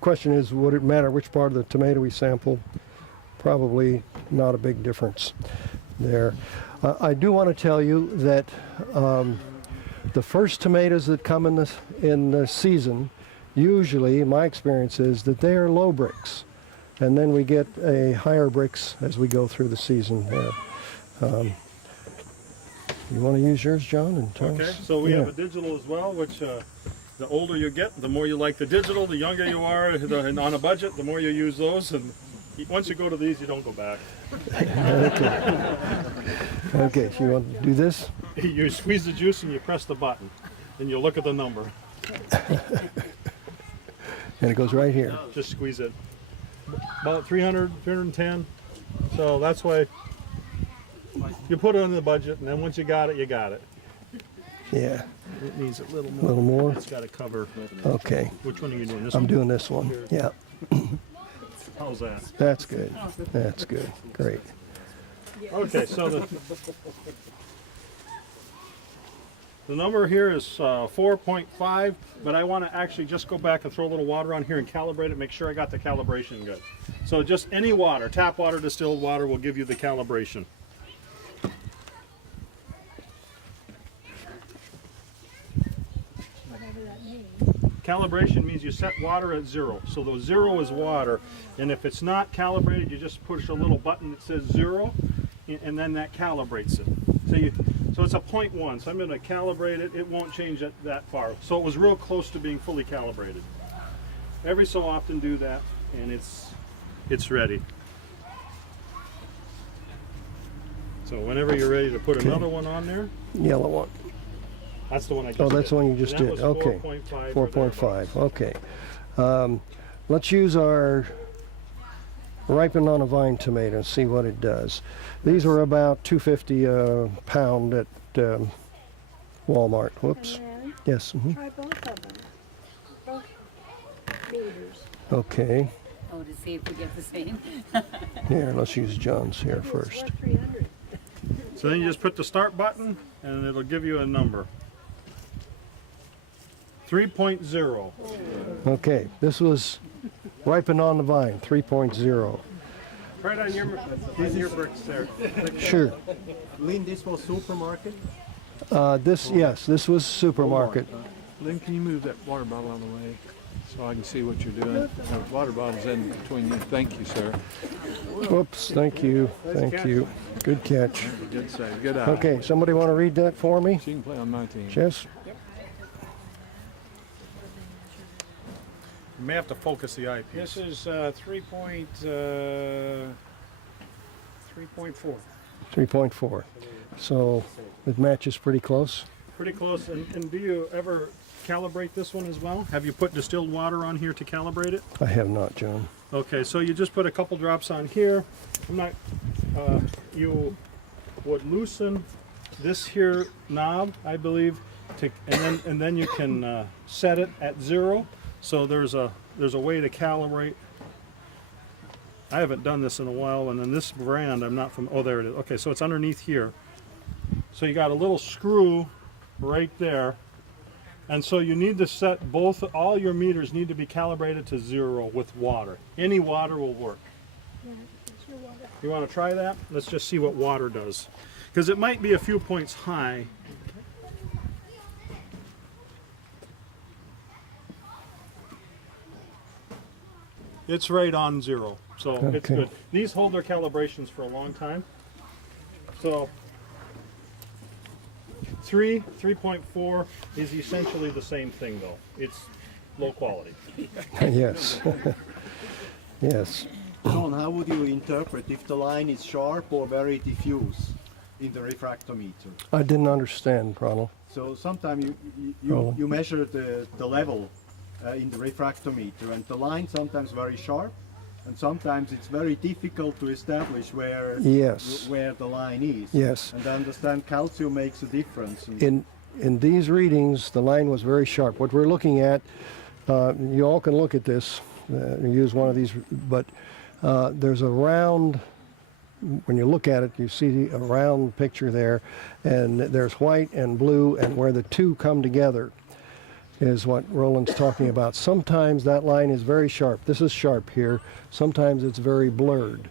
question is, would it matter which part of the tomato we sample? Probably not a big difference there. I do want to tell you that the first tomatoes that come in the season, usually my experience is that they are low bricks, and then we get a higher bricks as we go through the season there. You want to use yours, John? And tell okay, us? so we have a digital as well, which the older you get, the more you like the digital, the younger you are, and on a budget, the more you use those, and once you go to these, you don't go back. Okay. Okay, so you want to do this? You squeeze the juice and you press the button, and you look at the number. And it goes right here. Just squeeze it. About 300, 310. So that's why you put it in the budget, and then once you got it, you got it. Yeah. It needs a little more. A little more? It's got to cover. Okay. Which one are you doing? This I'm one? doing this one. Yeah. How's that? That's good. That's good. Great. Okay, so the number here is 4.5, but I want to actually just go back and throw a little water on here and calibrate it, make sure I got the calibration good. So just any water, tap water, distilled water, will give you the calibration. Calibration means you set water at 0. So the 0 is water, and if it's not calibrated, you just push a little button that says 0, and then that calibrates it. So it's a 0.1, so I'm going to calibrate it. It won't change it that far. So it was real close to being fully calibrated. Every so often do that, and it's ready. So whenever you're ready to put another one on there. Yellow one. That's the one I just Oh, that's did. the one you just And did. that was Okay. 4.5. 4.5. Okay. Let's use our ripen on a vine tomato and see what it does. These are about $2.50 a pound at Walmart. Whoops. Larry, Yes. try both of them. Both meters. Okay. Oh, to see if we get the same. Here, let's use John's here It's first. worth 300. So then you just put the start button, and it'll give you a number. 3.0. Okay. This was ripen on the vine, 3.0. Right on your bricks there. Sure. Lynn, this was supermarket? Yes, this was supermarket. Lynn, can you move that water bottle out of the way so I can see what you're doing? The water bottle's in between you. Thank you, sir. Whoops, thank you. Thank you. Good catch. Good save. Good eye. Okay, somebody want to read that for me? So you can play on my team. Jess? You may have to focus the eyepiece. This is 3.4. 3.4. So it matches pretty close. Pretty close. And do you ever calibrate this one as well? Have you put distilled water on here to calibrate it? I have not, John. Okay, so you just put a couple drops on here. You would loosen this here knob, I believe, and then you can set it at 0. So there's a way to calibrate. I haven't done this in a while, and then this brand I'm not from. Oh, there it is. Okay, so it's underneath here. So you got a little screw right there, and so you need to set all your meters need to be calibrated to 0 with water. Any water will work. Yeah, it's your water. You want to try that? Let's just see what water does, because it might be a few points high. It's right on 0, so it's Okay. good. These hold their calibrations for a long time. So 3.4 is essentially the same thing, though. It's low quality. Yes. Yes. John, how would you interpret if the line is sharp or very diffuse in the refractometer? I didn't understand, Ronald. So sometimes Oh. you measure the level in the refractometer, and the line sometimes very sharp, and sometimes it's very difficult to establish where Yes. where the line is. Yes. And I understand calcium makes a difference. In these readings, the line was very sharp. What we're looking at, you all can look at this, use one of these, but there's a round, when you look at it, you see a round picture there, and there's white and blue, and where the two come together. is what Roland's talking about. Sometimes that line is very sharp. This is sharp here. Sometimes it's very blurred.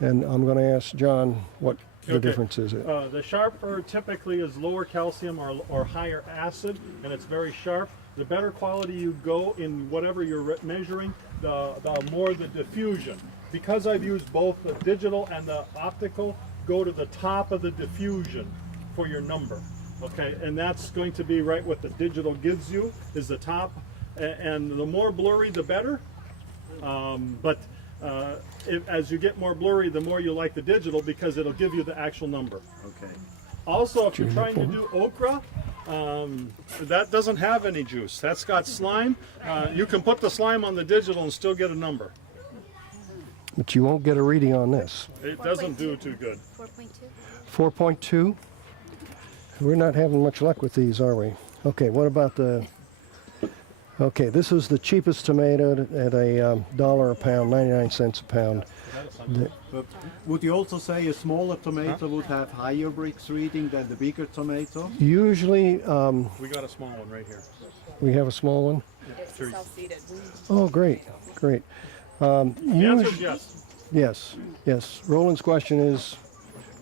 And I'm going to ask John what the difference is. The sharper typically is lower calcium or higher acid, and it's very sharp. The better quality you go in whatever you're measuring, the more the diffusion. Because I've used both the digital and the optical, go to the top of the diffusion for your number. Okay, and that's going to be right what the digital gives you is the top, and the more blurry the better. As you get more blurry, the more you like the digital because it'll give you the actual number. Okay. Also, if you're trying to do okra, that doesn't have any juice. That's got slime. You can put the slime on the digital and still get a number. But you won't get a reading on this. It doesn't do too good. 4.2. 4.2. We're not having much luck with these, are we? Okay, what about the... Okay, this is the cheapest tomato at a $1 a pound, 99 cents a pound. But would you also say a smaller tomato would have higher bricks reading than the bigger tomato? Usually, We got a small one right here. we have a small one. It's self-seated. Oh, great, great. The answer is Us- yes. yes. Roland's question is,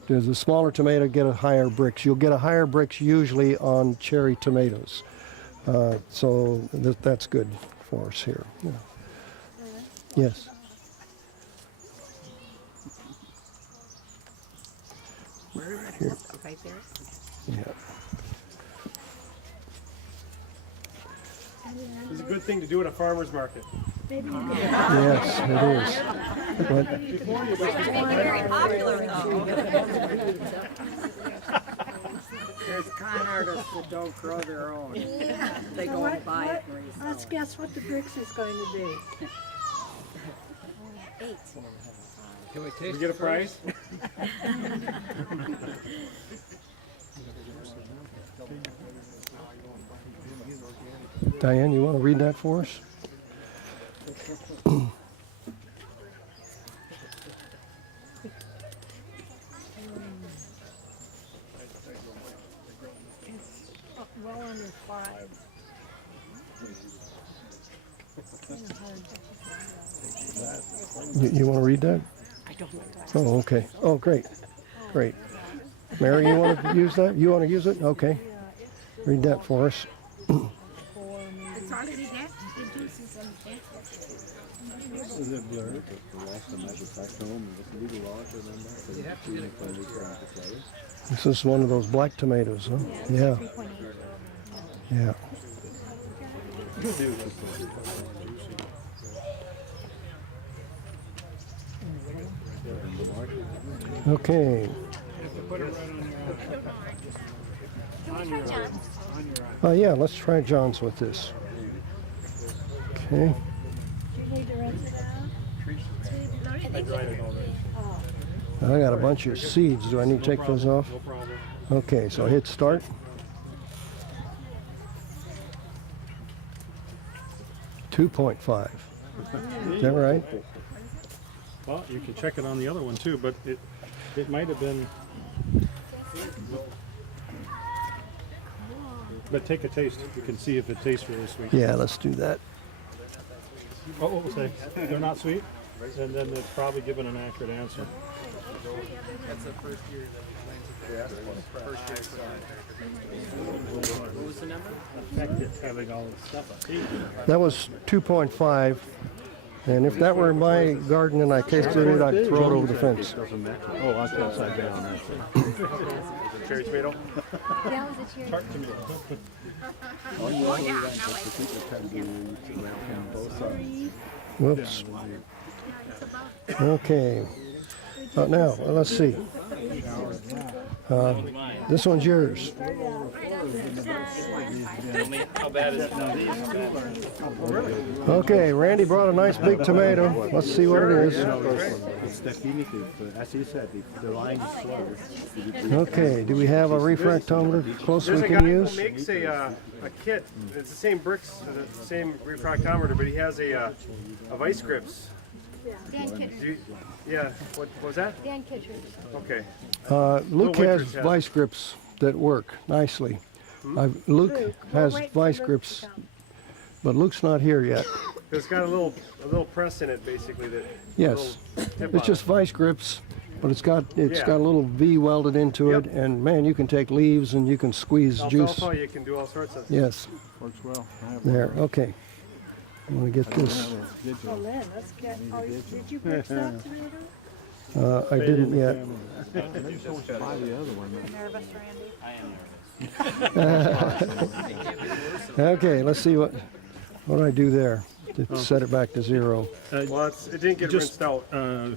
does the smaller tomato get a higher bricks? You'll get a higher bricks usually on cherry tomatoes. So that's good for us here. Yeah. Yes. Here. Right there. Yeah. It's a good thing to do at a farmer's market. Yes, it is. But Very popular though. There's con artists that don't grow their own. They go and buy it and resell Let's it. guess what the bricks is going to be. 8. Can we Did taste you get a prize? Diane, you want to read that for us? Well under 5. You want to read that? I don't know. Oh, okay. Oh, great. Great. Mary, you want to use that? You want to use it? Okay. Read that for us. It's already there. The juice is in This is one of those black tomatoes, huh? Yeah. 3.8. Yeah. Okay. Yeah, let's try John's with this. Okay. Do you need to rinse it out? I got a bunch of seeds. Do I need to take those off? No problem. Okay, so hit start. .5. Is that right? Well, you can check it on the other one too, but it might have been. But take a taste. You can see if it tastes really sweet. Yeah, let's do that. Oh, say they're not sweet, and then it's probably given an accurate answer. That's the first year that we planted. First year. What was the number? It's having all this stuff up. That was 2.5. And if that were in my garden and I tasted it, I'd throw it over the fence. Oh, that's upside down. Cherry tomato? Yeah, it was a cherry. Tart tomato. Whoops. Okay. Now, let's see. This one's yours. How bad is it? Okay, Randy brought a nice big tomato. Let's see what it is. It's definitive, as you said, if the line is slow. Okay, do we have a refractometer close There's we a can guy use? who makes a kit. It's the same bricks, the same refractometer, but he has a vice grips. Dan Kittredge. Yeah, what was that? Dan Kittredge. Okay. Luke has Winters has vice grips that work nicely. Luke has vice grips but Luke's not here yet. It's got a little press in it, basically. That Yes, little tip it's on just vice grips, but it's got Yeah. a little V welded into it, Yep. and man, you can take leaves and you can squeeze juice. Alfalfa, you can do all sorts of. Yes, Works well. I have there. one. Okay, I'm gonna get I don't this. have a Oh, digital. Lynn, let's get, oh, did you bring that tomato? I didn't yet. Maybe someone should buy the other one. Nervous, Randy? Okay, let's see what do I do there to set it back to 0. Well, it didn't get Just- rinsed out.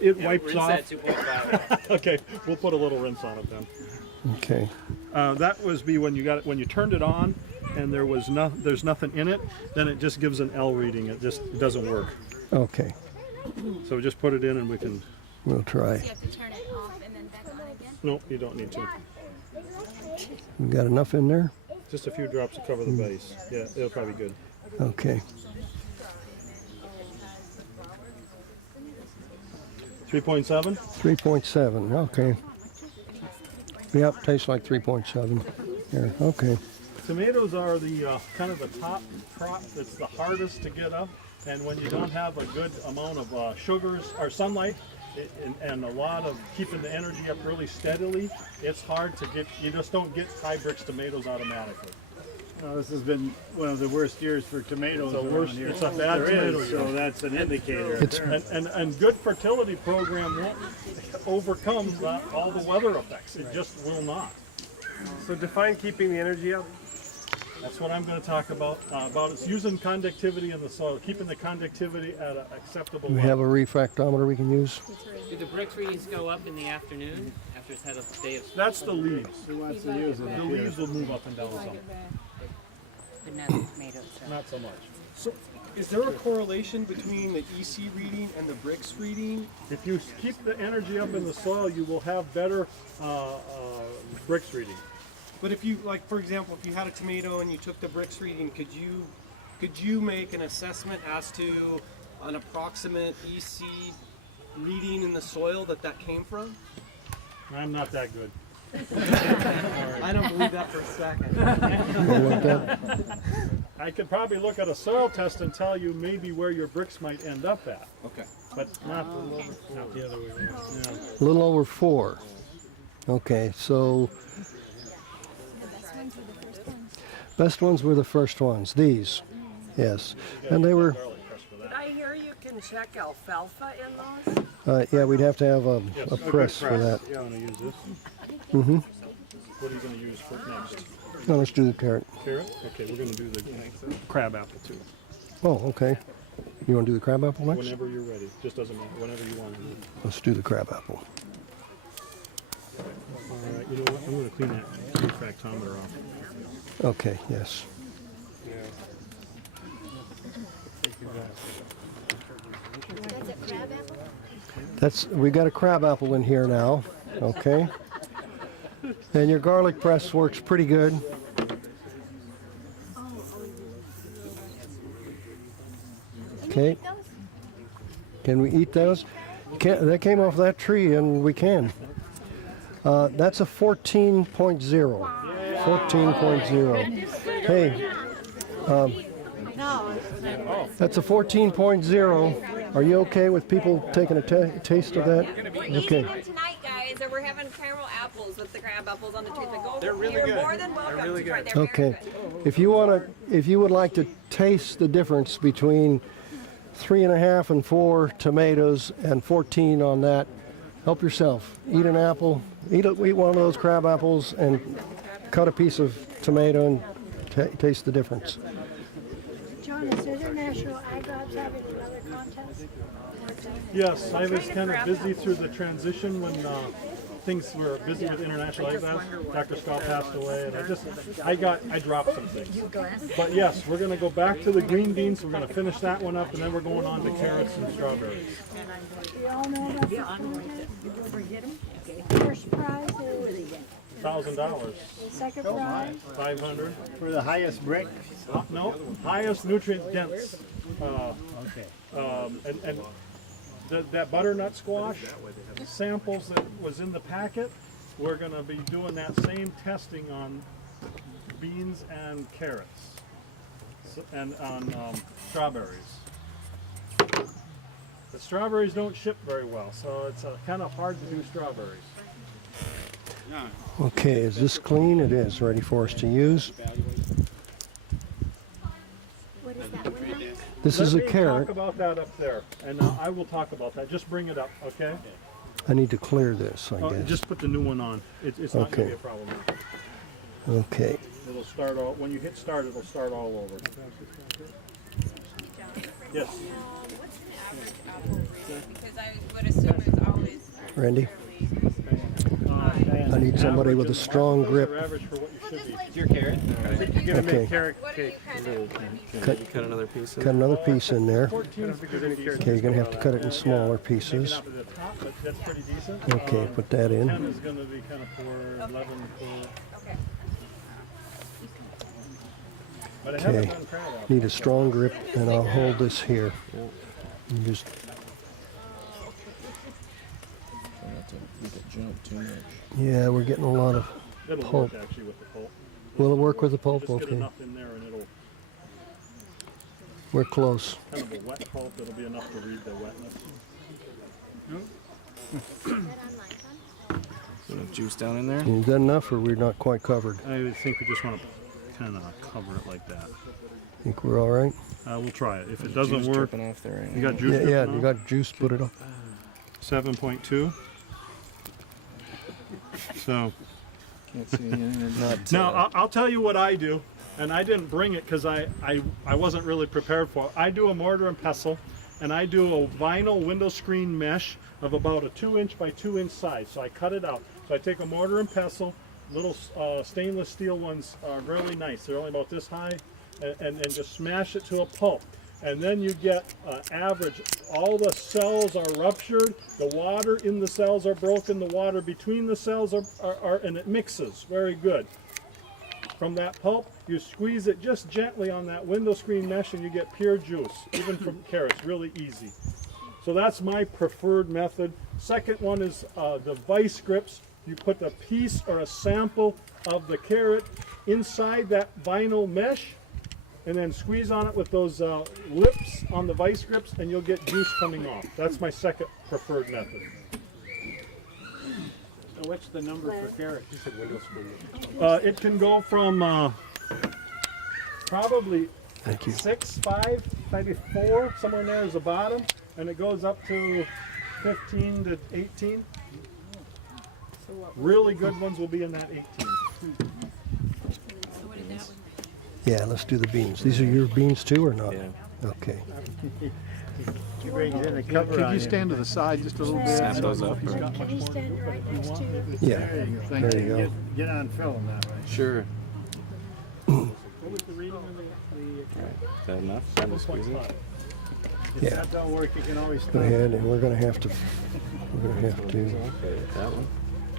It wipes off. Okay, we'll put a little rinse on it then. Okay, That was when you turned it on, and there's nothing in it. Then it just gives an L reading. It doesn't work. okay, So just put it in, and we can. we'll try. You have to turn it off and then back on again. No, you don't need to. We got enough in there? Just a few drops to cover the base. Yeah, it'll probably be good. Okay, 3.7. 3.7, okay. Yep, tastes like 3.7. Here, okay. Tomatoes are the kind of the top crop that's the hardest to get up, and when you don't have a good amount of sugars or sunlight and a lot of keeping the energy up really steadily, it's hard to get. You just don't get high bricks tomatoes automatically. This has been one of the worst years for tomatoes. It's a worst- around here. it's a bad There tomato is, year. so that's an indicator. It's And good fertility program won't overcome all the weather effects. It just will not. So define keeping the energy up. That's what I'm going to talk about. It's using conductivity in the soil, keeping the conductivity at an acceptable we level. have a refractometer we can use. Do the bricks readings go up in the afternoon after it's had a day of That's the leaves. Who wants to use it? The leaves will move up and down some, But not the tomatoes. not so much. So, is there a correlation between the EC reading and the bricks reading? If you keep the energy up in the soil, you will have better bricks reading. But if you, like, for example, if you had a tomato and you took the bricks reading, could you make an assessment as to an approximate EC reading in the soil that came from? I'm not that good. I don't believe that for a second. Go like that. I could probably look at a soil test and tell you maybe where your bricks might end up at. Okay. But not the other way around. Yeah. A little over 4. Okay, so best ones were the first ones, these. Yes, and they were, Did I hear you can check alfalfa in those? yeah, we'd have to have a Yes, press for that. Yeah, I'm going to use this. Mm-hmm. What are you going to use for next? No, let's do the carrot. Carrot? Okay, we're going to do the crab apple too. Oh, okay. You want to do the crab apple next? Whenever you're ready. Just doesn't matter. Whenever you want to do it. Let's do the crab apple. All right, you know what? I'm going to clean that refractometer off. Okay, yes. That's a crab apple? We got a crab apple in here now, okay? And your garlic press works pretty good. Okay, can we eat those? That came off that tree and we can. That's a 14.0. 14.0. Hey, that's a 14.0. Are you okay with people taking a taste of that? We're eating Okay. one tonight, guys, and we're having caramel apples with the crab apples on the toothpick. Go They're really You're good. more than welcome really to try. good. They're very Okay. good. If you would like to taste the difference between 3.5 and 4 tomatoes and 14 on that, help yourself. Eat an apple. Eat one of those crab apples and cut a piece of tomato and taste the difference. John, is International Ag Ops having another contest? Yes, I was kind of busy through the transition when things were busy with International Ag Labs. Dr. Scott passed away, and I dropped some things. But yes, we're going to go back to the green beans. We're going to finish that one up, and then we're going on to carrots and strawberries. You all know about this contest? First prize is $1,000, second prize. 500. For the highest brick. No, highest nutrient dense. Okay. And that butternut squash samples that was in the packet, we're going to be doing that same testing on beans and carrots. and on strawberries. The strawberries don't ship very well, so it's kind of hard to do strawberries. Okay, is this clean? It is. Ready for us to use. What is that one now? This is a Let me carrot. talk about that up there, and I will talk about that. Just bring it up, okay? I need to clear this, I guess. Just put the new one on. It's not going to Okay. be a problem. Okay. It'll start all, when you hit start, it'll start all over. Yes. What's an average apple rate? Because I would assume it's always Randy, I I need somebody with a strong grip. Average for what you should be. Your carrot. You're gonna Okay. make carrot What are you cake. kind of? Cut another piece. Cut another piece in there. 14 is pretty decent. Okay, you're going to have to cut it in smaller Maybe pieces. not at the top, but that's pretty decent. Okay, put that 10 in. is going to be kind of poor, 11 poor. Okay. But I haven't Okay. done crab apples. Need a strong grip, and I'll hold this here. And just yeah, we're getting a lot of It'll pulp. work actually with the pulp. Will it work with the pulp? Just get Okay, enough in there and it'll we're close. kind of a wet pulp. It'll be enough to read the wetness. Enough juice down in there. Is that enough, or we're not quite covered? I would think we just want to kind of cover it like that. Think we're all right? We'll try it. If it doesn't Juice work, dripping off there. Right you now. got juice Yeah, dripping yeah. off? You got juice. Put it on. 7.2. So Can't see anything. Not, now I'll tell you what I do, and I didn't bring it because I wasn't really prepared for it. I do a mortar and pestle, and I do a vinyl window screen mesh of about a 2-inch by 2-inch size. So I cut it out. So I take a mortar and pestle. Little stainless steel ones are really nice. They're only about this high, and just smash it to a pulp. And then you get average. All the cells are ruptured. The water in the cells are broken. The water between the cells are and it mixes very good. From that pulp, you squeeze it just gently on that window screen mesh, and you get pure juice, even from carrots. Really easy. So that's my preferred method. Second one is the vice grips. You put a piece or a sample of the carrot inside that vinyl mesh, and then squeeze on it with those lips on the vice grips, and you'll get juice coming off. That's my second preferred method. So what's the number for carrots? You said window screen. It can go from probably Thank you. 6, 5, maybe 4, somewhere in there is the bottom, and it goes up to 15 to 18. Really good ones will be in that 18. Yeah, let's do the beans. These are your beans too, or not? Yeah. Okay. You bring it in a cover Could on you it. stand to the side just a little bit? Snap those up. Can you stand right next to you? Yeah. There you go. Thank There you go. Get on film that way. Sure. What was the reading of the Is that enough? Time to squeeze it? 7.5? If Yeah. that don't work, you can always Go stop. ahead, and we're going to have to. Okay, that one.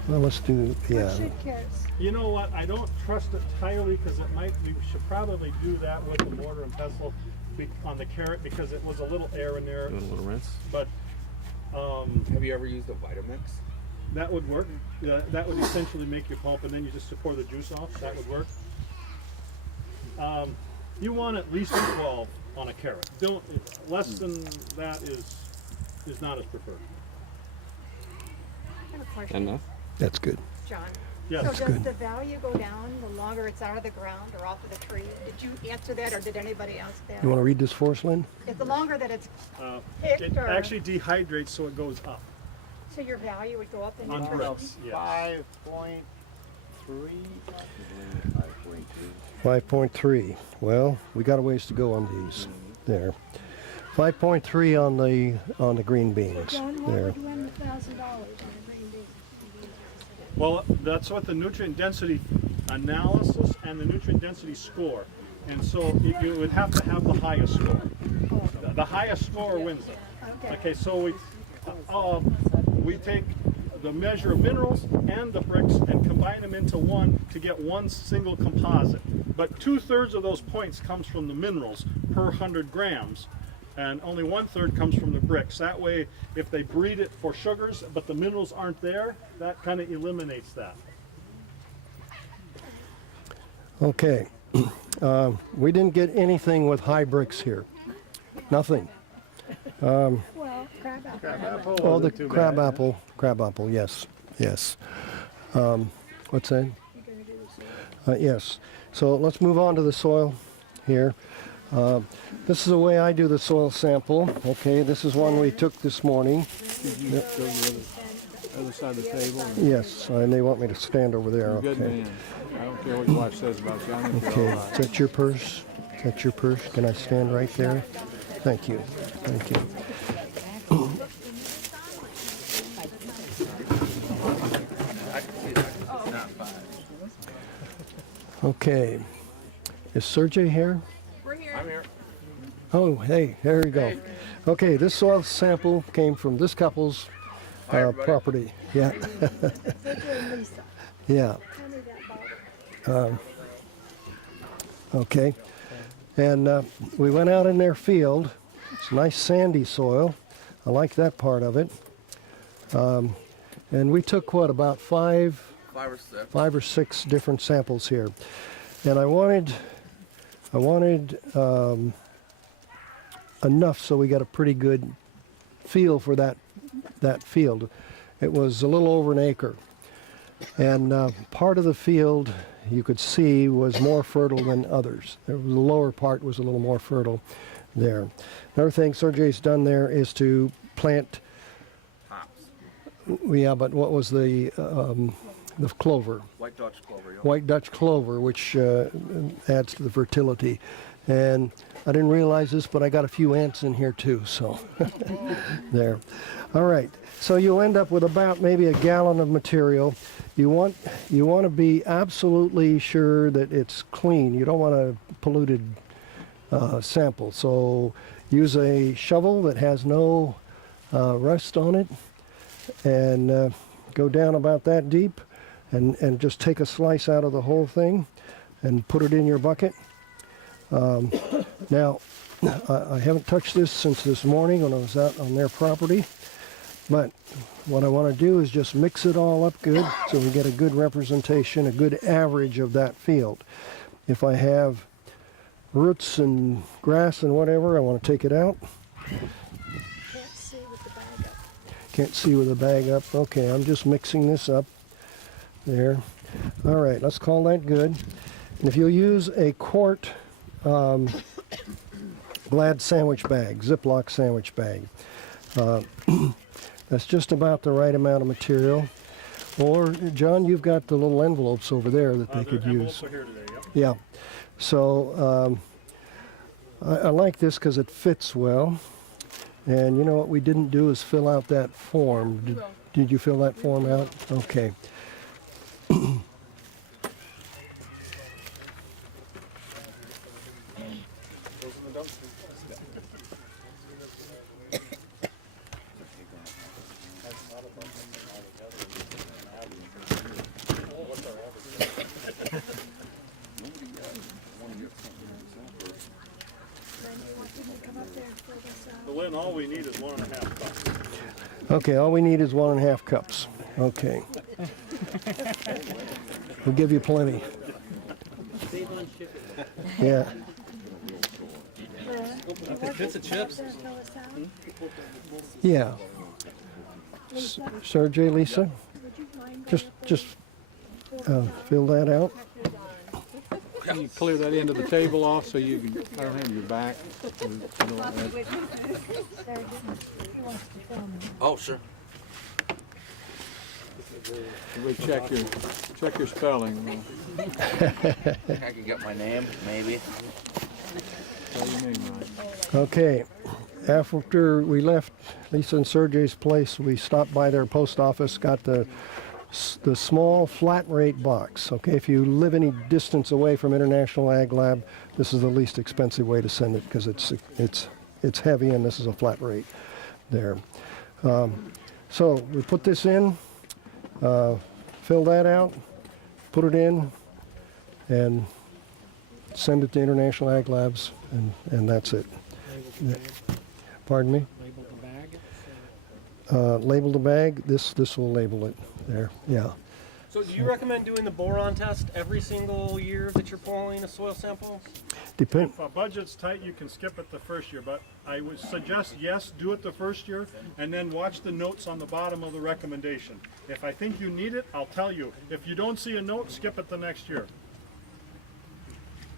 Well, let's do. Yeah. Should carrots? You know what? I don't trust it entirely because it might. We should probably do that with the mortar and pestle on the carrot because it was a little air in there. Doing a little rinse. But Have you ever used a Vitamix? that would work. That would essentially make your pulp, and then you just pour the juice off. That would work. You want at least 12 on a carrot. Don't less than that is not as preferred. I have a question, Enough? That's good. John. Yes. So does good. the value go down the longer it's out of the ground or off of the tree? Did you answer that, or did anybody else that? You want to read this for us, Lynn? Is the longer that it's It picked, or actually dehydrates, so it goes up. so your value would go up in On nutrition? bricks, yes. 5.3. 5.3. Well, we got a ways to go on these. There. 5.3 on the green beans. John, what There. would win $1,000 on a green bean? Well, that's what the nutrient density analysis and the nutrient density score. And so you would have to have the highest score. The highest score wins it. Okay. Okay, so we take the measure of minerals and the bricks and combine them into one to get one single composite. But 2/3 of those points comes from the minerals per 100 grams, and only 1/3 comes from the bricks. That way, if they breed it for sugars, but the minerals aren't there, that kind of eliminates that. Okay. We didn't get anything with high bricks here. Nothing. Well, crab apple. Apple Oh, the wasn't too crab bad. apple. Crab apple, yes. Yes. What's that? Yes. So let's move on to the soil here. This is the way I do the soil sample. Okay, this is one we took this morning. Did you go to the other side of the table? Yes, and they want me to stand over there. You're a good Okay. man. I don't care what your wife says about you. I think you're Okay, all right. is that your purse? Is that your purse? Can I stand right there? Thank you. Thank you. Okay. Is Sergey here? We're here. I'm here. Oh, hey, there you go. Okay, this soil sample came from this couple's property. Yeah. Yeah. Okay. And we went out in their field. It's nice sandy soil. I like that part of it. And we took, what, about five or six different samples here. And I wanted enough so we got a pretty good feel for that field. It was a little over an acre. And part of the field you could see was more fertile than others. The lower part was a little more fertile there. Another thing Sergey's done there is to plant. Yeah, but what was the clover? White Dutch clover. Yeah. White Dutch clover, which adds to the fertility. And I didn't realize this, but I got a few ants in here too, so there. All right, so you'll end up with about maybe a gallon of material. You want to be absolutely sure that it's clean. You don't want a polluted sample. So use a shovel that has no rust on it, and go down about that deep, and just take a slice out of the whole thing and put it in your bucket. Now, I haven't touched this since this morning when I was out on their property, but what I want to do is just mix it all up good so we get a good representation, a good average of that field. If I have roots and grass and whatever, I want to take it out. Can't see with the bag up. Can't see with the bag up. Okay, I'm just mixing this up there. All right, let's call that good. And if you'll use a quart Glad sandwich bag, Ziploc sandwich bag, that's just about the right amount of material. Or, John, you've got the little envelopes over there that they could use. Envelopes are here today, yep. Yeah. So I like this because it fits well. And you know what we didn't do is fill out that form. Did you fill that form out? Okay. Lynn, all we need is 1.5 cups. Okay, all we need is 1.5 cups. Okay. We'll give you plenty. Save on shipping. Yeah. Bits of chips. Yeah. Sergey, Lisa, just fill that out. Can you clear that end of the table off so you can, I don't have your back. Oh, sure. We check your spelling. I can get my name, maybe. Spell your name right. Okay. After we left Lisa and Sergey's place, we stopped by their post office, got the small flat rate box. Okay, if you live any distance away from International Ag Lab, this is the least expensive way to send it because it's heavy and this is a flat rate there. So we put this in, fill that out, put it in, and send it to International Ag Labs, and that's it. Pardon me? Label the bag. Label the bag. This will label it there. Yeah. So do you recommend doing the boron test every single year that you're pulling a soil sample? Depend. If a budget's tight, you can skip it the first year, but I would suggest, yes, do it the first year, and then watch the notes on the bottom of the recommendation. If I think you need it, I'll tell you. If you don't see a note, skip it the next year.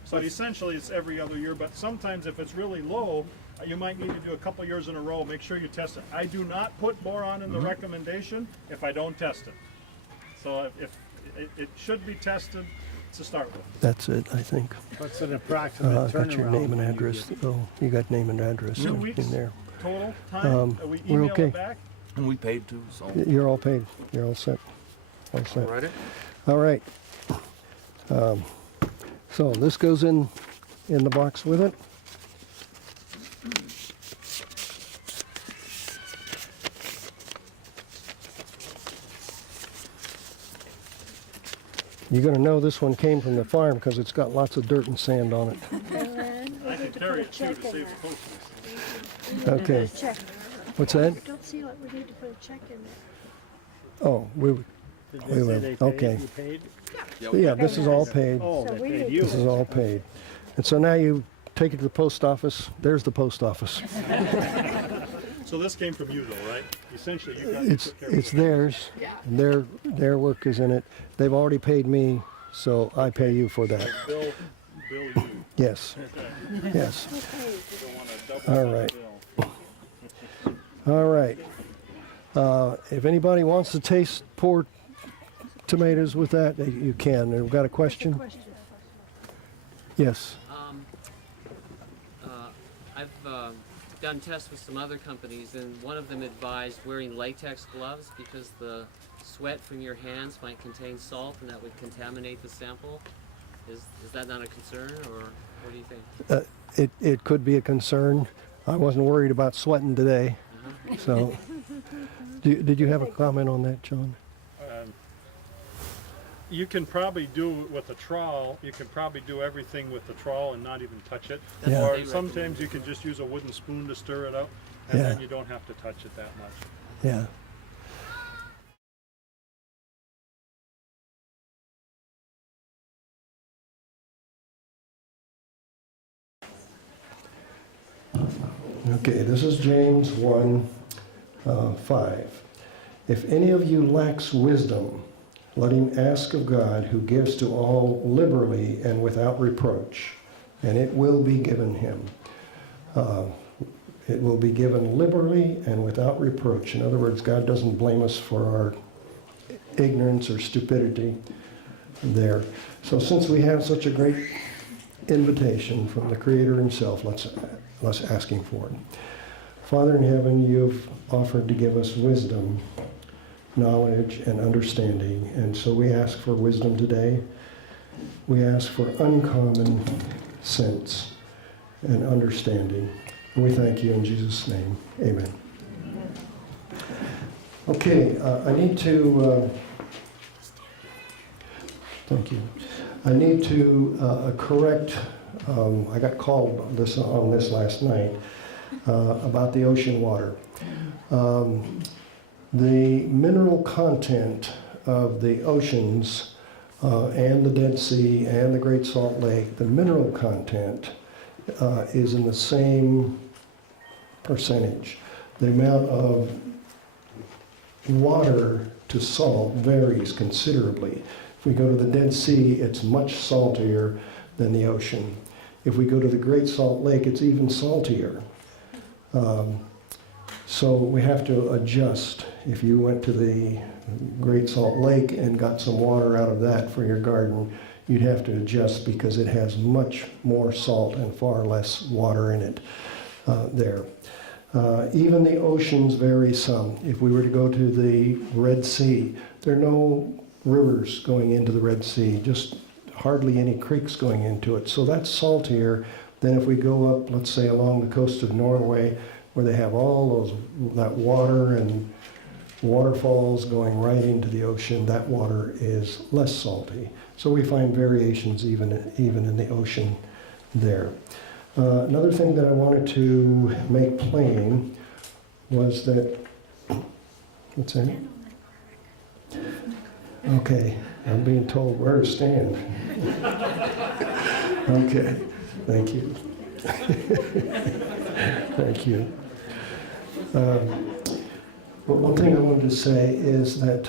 So essentially, it's every other year, but sometimes if it's really low, you might need to do a couple years in a row. Make sure you test it. I do not put boron in the recommendation if I don't test it. So if it should be tested to start with. That's it, I think. What's an approximate turnaround? Got your name and address. Oh, you got name and address 2 in weeks there. total time. We we're email okay. it back. And we paid too, so. You're all paid. You're all set. All set. Write it. All right. So this goes in the box with it. You're going to know this one came from the farm because it's got lots of dirt and sand on it. And we I can need to carry put a it too check to in save that. postage. We need to put Okay. a check. What's that? Don't seal it, we need to put a check in there. Oh, we Did they We say will. they paid? Okay. You paid? yeah, this is all paid. Oh, So they we paid need you. This is all paid. And so now you take it to the post office. There's the post office. So this came from you though, right? Essentially, you got It's took care of it's it. theirs. Their work is in it. They've already paid me, so I pay you for that. Bill you. Yes. Yes. You don't want to double All right. All right. If anybody wants to taste poor tomatoes with that, you can. We've got a question? Yes. I've done tests with some other companies, and one of them advised wearing latex gloves because the sweat from your hands might contain salt, and that would contaminate the sample. Is that not a concern, or what do you think? It could be a concern. I wasn't worried about sweating today. So, did you have a comment on that, John? You can probably do it with a trowel. You can probably do everything with the trowel and not even touch it. Yeah. Or They recommend. sometimes you can just use a wooden spoon to stir it up, and Yeah. then you don't have to touch it that much. Yeah. Okay, this is James 1:5. If any of you lacks wisdom, let him ask of God, who gives to all liberally and without reproach, and it will be given him. It will be given liberally and without reproach. In other words, God doesn't blame us for our ignorance or stupidity there. So since we have such a great invitation from the Creator himself, let's ask him for it. Father in heaven, you've offered to give us wisdom, knowledge, and understanding. And so we ask for wisdom today. We ask for uncommon sense and understanding. And we thank you in Jesus' name. Amen. Okay, I need to... thank you. I need to correct, I got called on this last night about the ocean water. The mineral content of the oceans and the Dead Sea and the Great Salt Lake, the mineral content is in the same percentage. The amount of water to salt varies considerably. If we go to the Dead Sea, it's much saltier than the ocean. If we go to the Great Salt Lake, it's even saltier. So we have to adjust. If you went to the Great Salt Lake and got some water out of that for your garden, you'd have to adjust because it has much more salt and far less water in it there. Even the oceans vary some. If we were to go to the Red Sea, there are no rivers going into the Red Sea, just hardly any creeks going into it. So that's saltier than if we go up, let's say, along the coast of Norway, where they have all that water and waterfalls going right into the ocean. That water is less salty. So we find variations even in the ocean there. Another thing that I wanted to make plain was that, what's that? Okay, I'm being told where to stand. Okay, thank you. Thank you. But one thing I wanted to say is that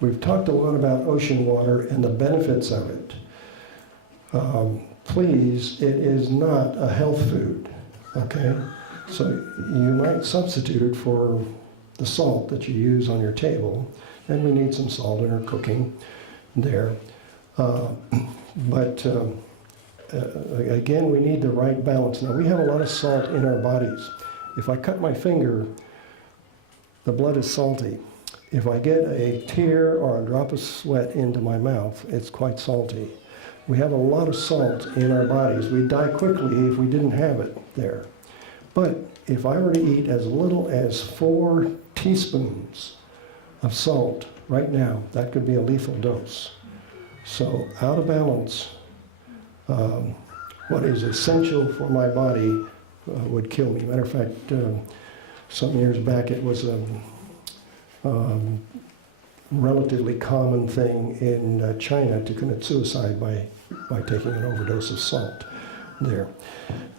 we've talked a lot about ocean water and the benefits of it. Please, it is not a health food, okay? So you might substitute it for the salt that you use on your table, and we need some salt in our cooking there. But again, we need the right balance. Now, we have a lot of salt in our bodies. If I cut my finger, the blood is salty. If I get a tear or a drop of sweat into my mouth, it's quite salty. We have a lot of salt in our bodies. We'd die quickly if we didn't have it there. But if I were to eat as little as 4 teaspoons of salt right now, that could be a lethal dose. So out of balance, what is essential for my body would kill me. Matter of fact, some years back it was a relatively common thing in China to commit suicide by taking an overdose of salt there.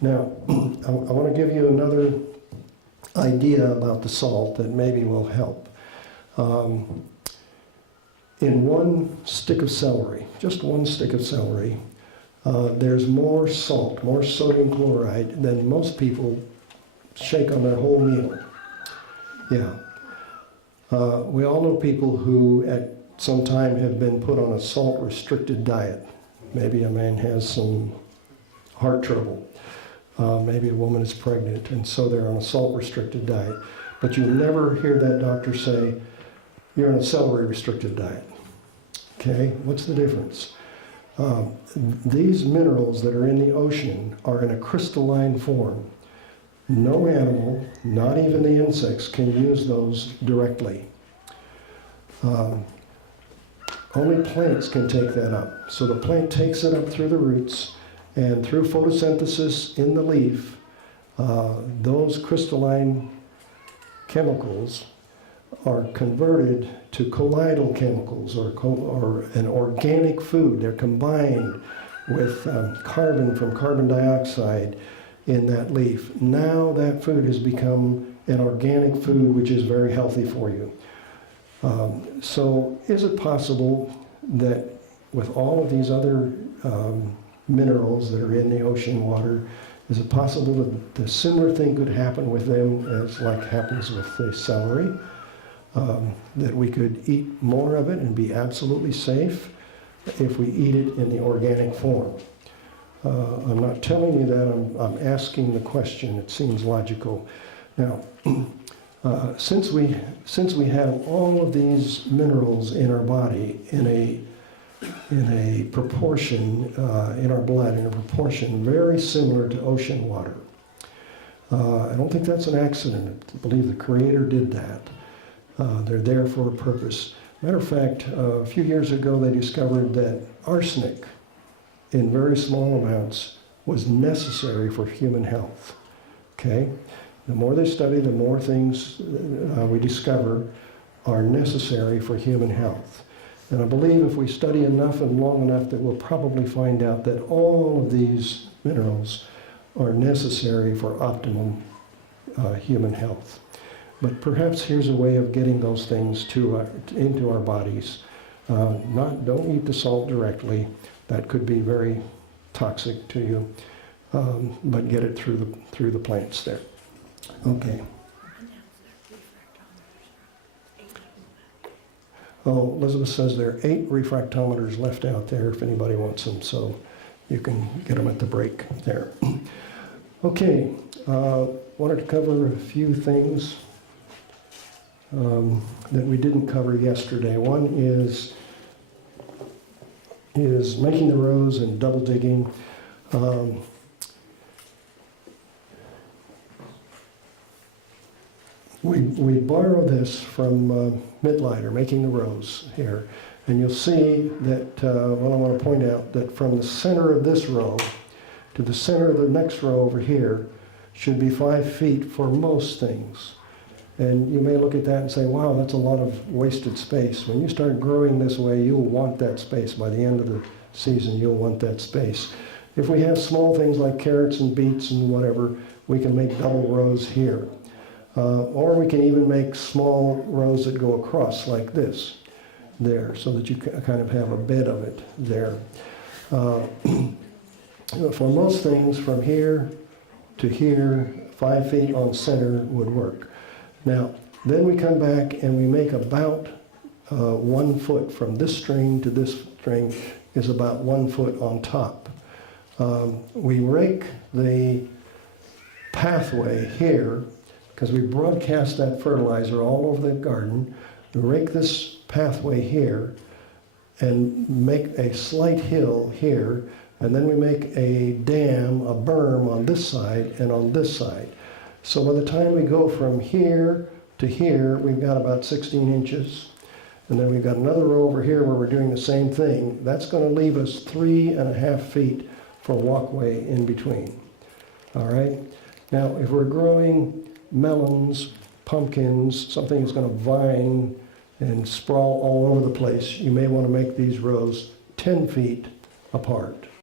Now, I want to give you another idea about the salt that maybe will help. In 1 stick of celery, just 1 stick of celery, there's more salt, more sodium chloride than most people shake on their whole meal. Yeah. We all know people who at some time have been put on a salt-restricted diet. Maybe a man has some heart trouble. Maybe a woman is pregnant, and so they're on a salt-restricted diet. But you never hear that doctor say, you're on a celery-restricted diet. Okay, what's the difference? These minerals that are in the ocean are in a crystalline form. No animal, not even the insects, can use those directly. Only plants can take that up. So the plant takes it up through the roots, and through photosynthesis in the leaf, those crystalline chemicals are converted to colloidal chemicals or an organic food. They're combined with carbon from carbon dioxide in that leaf. Now that food has become an organic food which is very healthy for you. So is it possible that with all of these other minerals that are in the ocean water, is it possible that the similar thing could happen with them as like happens with the celery? That we could eat more of it and be absolutely safe if we eat it in the organic form. I'm not telling you that, I'm asking the question. It seems logical. Now, since we have all of these minerals in our body in a proportion, in our blood, in a proportion very similar to ocean water, I don't think that's an accident. I believe the Creator did that. They're there for a purpose. Matter of fact, a few years ago they discovered that arsenic in very small amounts was necessary for human health. Okay? The more they study, the more things we discover are necessary for human health. And I believe if we study enough and long enough that we'll probably find out that all of these minerals are necessary for optimum human health. But perhaps here's a way of getting those things into our bodies. Don't eat the salt directly. That could be very toxic to you. But get it through the plants there. Okay. Oh, Elizabeth says there are 8 refractometers left out there if anybody wants them, so you can get them at the break there. Okay, wanted to cover a few things that we didn't cover yesterday. One is making the rows and double digging. We borrow this from Midlighter, Making the Rows here. And you'll see that, well, I want to point out that from the center of this row to the center of the next row over here should be 5 feet for most things. And you may look at that and say, wow, that's a lot of wasted space. When you start growing this way, you'll want that space. By the end of the season, you'll want that space. If we have small things like carrots and beets and whatever, we can make double rows here. Or we can even make small rows that go across like this there, so that you kind of have a bed of it there. For most things, from here to here, 5 feet on center would work. Now, then we come back and we make about 1 foot from this string to this string is about 1 foot on top. We rake the pathway here because we broadcast that fertilizer all over the garden. We rake this pathway here and make a slight hill here, and then we make a dam, a berm on this side and on this side. So by the time we go from here to here, we've got about 16 inches. And then we've got another row over here where we're doing the same thing. That's going to leave us 3.5 feet for walkway in between. All right? Now, if we're growing melons, pumpkins, something that's going to vine and sprawl all over the place, you may want to make these rows 10 feet apart.